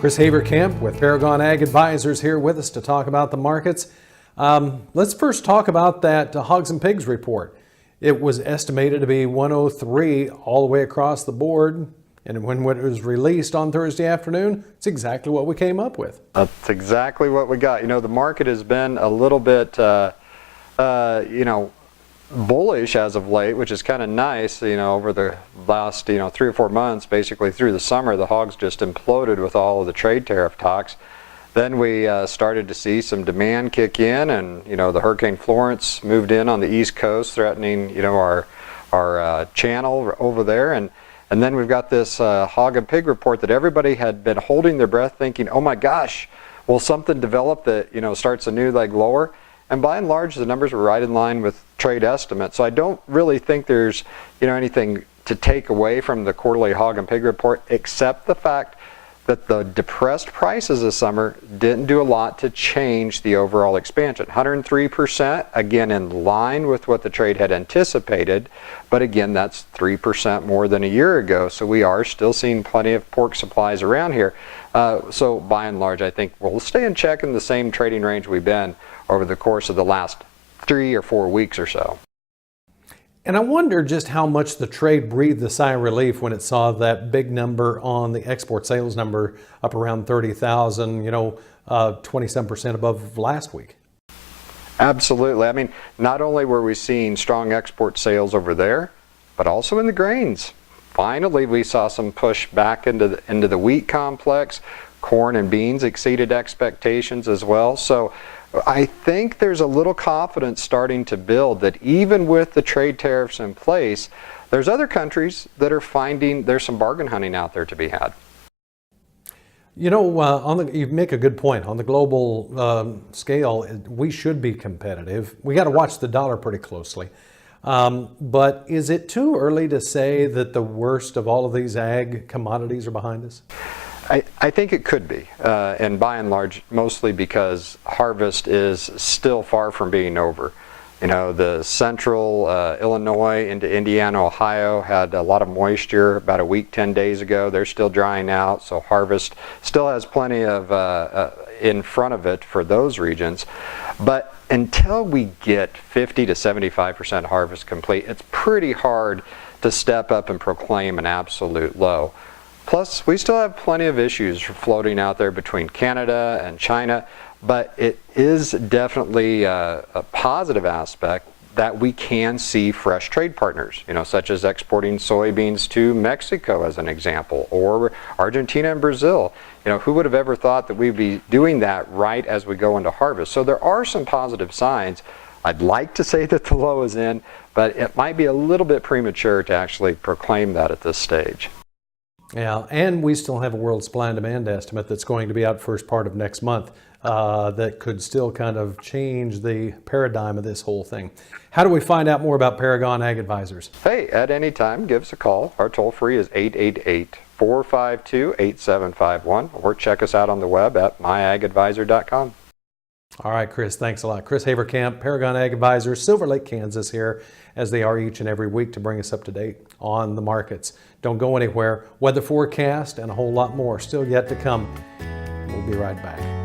Chris Haverkamp with Paragon Ag Advisors here with us to talk about the markets. Let's first talk about that hogs and pigs report. It was estimated to be 103 all the way across the board. And when it was released on Thursday afternoon, it's exactly what we came up with. That's exactly what we got. You know, the market has been a little bit, bullish as of late, which is kind of nice. You know, over the last 3 or 4 months, basically through the summer, the hogs just imploded with all of the trade tariff talks. Then we started to see some demand kick in, and the Hurricane Florence moved in on the East Coast, threatening our channel over there, and then we've got this hog and pig report that everybody had been holding their breath, thinking, oh my gosh, will something develop that starts a new leg lower? And by and large, the numbers were right in line with trade estimates. So I don't really think there's anything to take away from the quarterly hog and pig report, except the fact that the depressed prices this summer didn't do a lot to change the overall expansion. 103%, again in line with what the trade had anticipated, but again that's 3% more than a year ago, so we are still seeing plenty of pork supplies around here. So by and large, I think we'll stay in check in the same trading range we've been over the course of the last 3 or 4 weeks or so. And I wonder just how much the trade breathed a sigh of relief when it saw that big number on the export sales number up around 30,000, 27% above last week. Absolutely. I mean, not only were we seeing strong export sales over there, but also in the grains. Finally, we saw some push back into the wheat complex. Corn and beans exceeded expectations as well. So I think there's a little confidence starting to build that even with the trade tariffs in place, there's other countries that are finding there's some bargain hunting out there to be had. You make a good point. On the global scale, we should be competitive. We got to watch the dollar pretty closely. But is it too early to say that the worst of all of these ag commodities are behind us? I think it could be, and by and large, mostly because harvest is still far from being over. The central Illinois into Indiana, Ohio had a lot of moisture about a week, 10 days ago. They're still drying out, so harvest still has plenty of in front of it for those regions. But until we get 50 to 75% harvest complete, it's pretty hard to step up and proclaim an absolute low. Plus, we still have plenty of issues floating out there between Canada and China, but it is definitely a positive aspect that we can see fresh trade partners, such as exporting soybeans to Mexico as an example, or Argentina and Brazil. Who would have ever thought that we'd be doing that right as we go into harvest? So there are some positive signs. I'd like to say that the low is in, but it might be a little bit premature to actually proclaim that at this stage. Yeah, and we still have a world supply and demand estimate that's going to be out first part of next month that could still kind of change the paradigm of this whole thing. How do we find out more about Paragon Ag Advisors? Hey, at any time, give us a call. Our toll free is 888-452-8751, or check us out on the web at myagadvisor.com. All right, Chris, thanks a lot. Chris Haverkamp, Paragon Ag Advisors, Silver Lake, Kansas here, as they are each and every week to bring us up to date on the markets. Don't go anywhere. Weather forecast and a whole lot more still yet to come. We'll be right back.